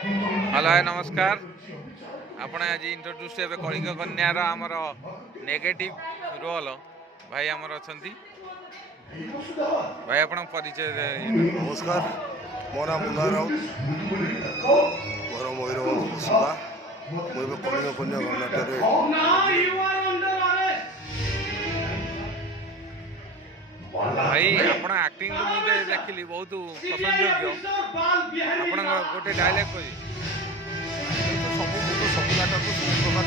Hello hi नमस्कार। आपण आज इंट्रोड्यूस हे कलिंग कन्यार आमर नेगेटिव रोल भाई आमर अच्छी भाई आपण परिचय नमस्कार, मो नाम मुन्ना राउत, घर मयूरभ बसुधा। मुझे कलिंग कन्या गणनाट्य भाई आपण एक्टिंग को मुझे देखली बहुत पसंद योग्य आपण गोटे डायलॉग कहि सब नाटक सब प्रकार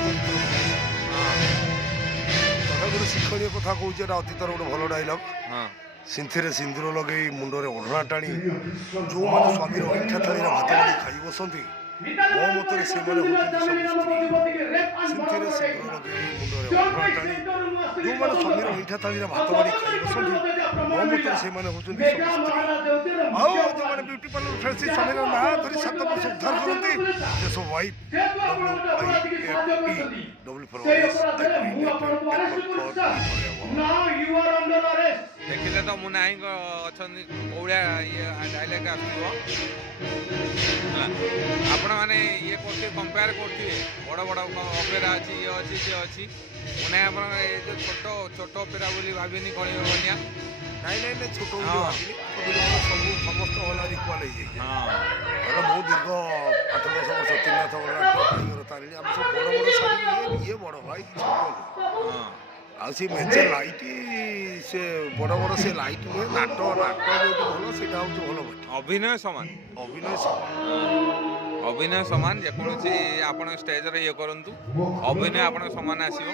गोटे शिक्षणीय कथा कौचे अतीतर गोटे भल डायलग। हाँ सिंथिरे सिंदूर लगे मुंडरे ओढ़ना टाणी जो मैंने स्वामीर अइठा थाली भात बाड़ी खाई बसती मो मतरे से सिंथिरे सिंदूर लगे मुंडरे ओढ़ना टाणी जो मैंने स्वामीर अइठा थाली भात बाड़ी खाई बसती मो मतरे से होती जो मैंने ब्यूटी पार्लर फ्रेंसी स्वामीर ना धरी 7 वर्ष उद्धार करती देश वाइफ डब्ल्यू फॉर देखिले तो मुना ही अच्छी कौड़िया ये डायलॉग आसो आपण मैंने ये करते कंपेयर करते बड़ बड़ अपेरा अच्छी ये अच्छी सी अच्छी मुना आप जो छोट छोट अपेरा बोली भाविनी कलिंग कन्या नहीं नहीं नहीं छोट सब समस्त वाला इक्वाल हाँ बहुत दीर्घ 8-10 वर्ष त्रिनाथ तारिणी आम सब बड़ बड़ शादी ये बड़ भाई छोट हाँ आसी मेचे लाइट से बड़ बड़ से लाइट नुहे नाट जो भल से भल अभिनय समान अभिनय सामान जेकोसी आपण स्टेज रे ये करंतु अभिनय आपण समान आसीबो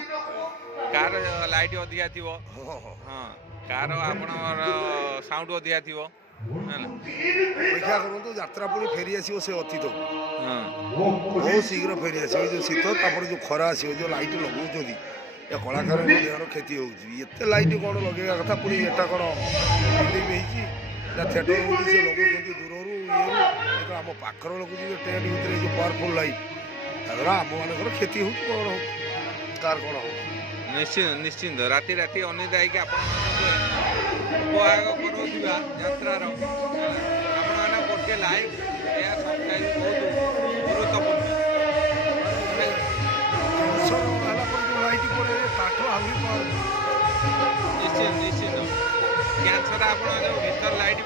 कार लाइट अधिका थिबो हां कार आपण साउंड अधिका थिबो अपेक्षा करूँ यात्रा पुणी फेरी आसो से अतीत हां बहुत शीघ्र फेरी आस जो शीत तापर जो खरा आस जो लाइट लगौं या कलाकार देहर क्षति होते लाइट कौन लगे कथा पुणी एटा कौन फिल्म थिएटर से लगुच दूर आम पाखर लगुच टेंट भितर जो पावरफुल लाइट आम मान क्षति हो कौन हो कार कौन हो निश्चित निश्चिंत राति राति अनिद्रा होइके आपण उपभोग करूथिबा यात्रार आपण माने गोटे लाइफ या सबटाइम बहुत गुरुत्वपूर्ण लाइट पड़े ताठो आहुरी निश्चित निश्चित कैंसर आपण जो भीतर लाइट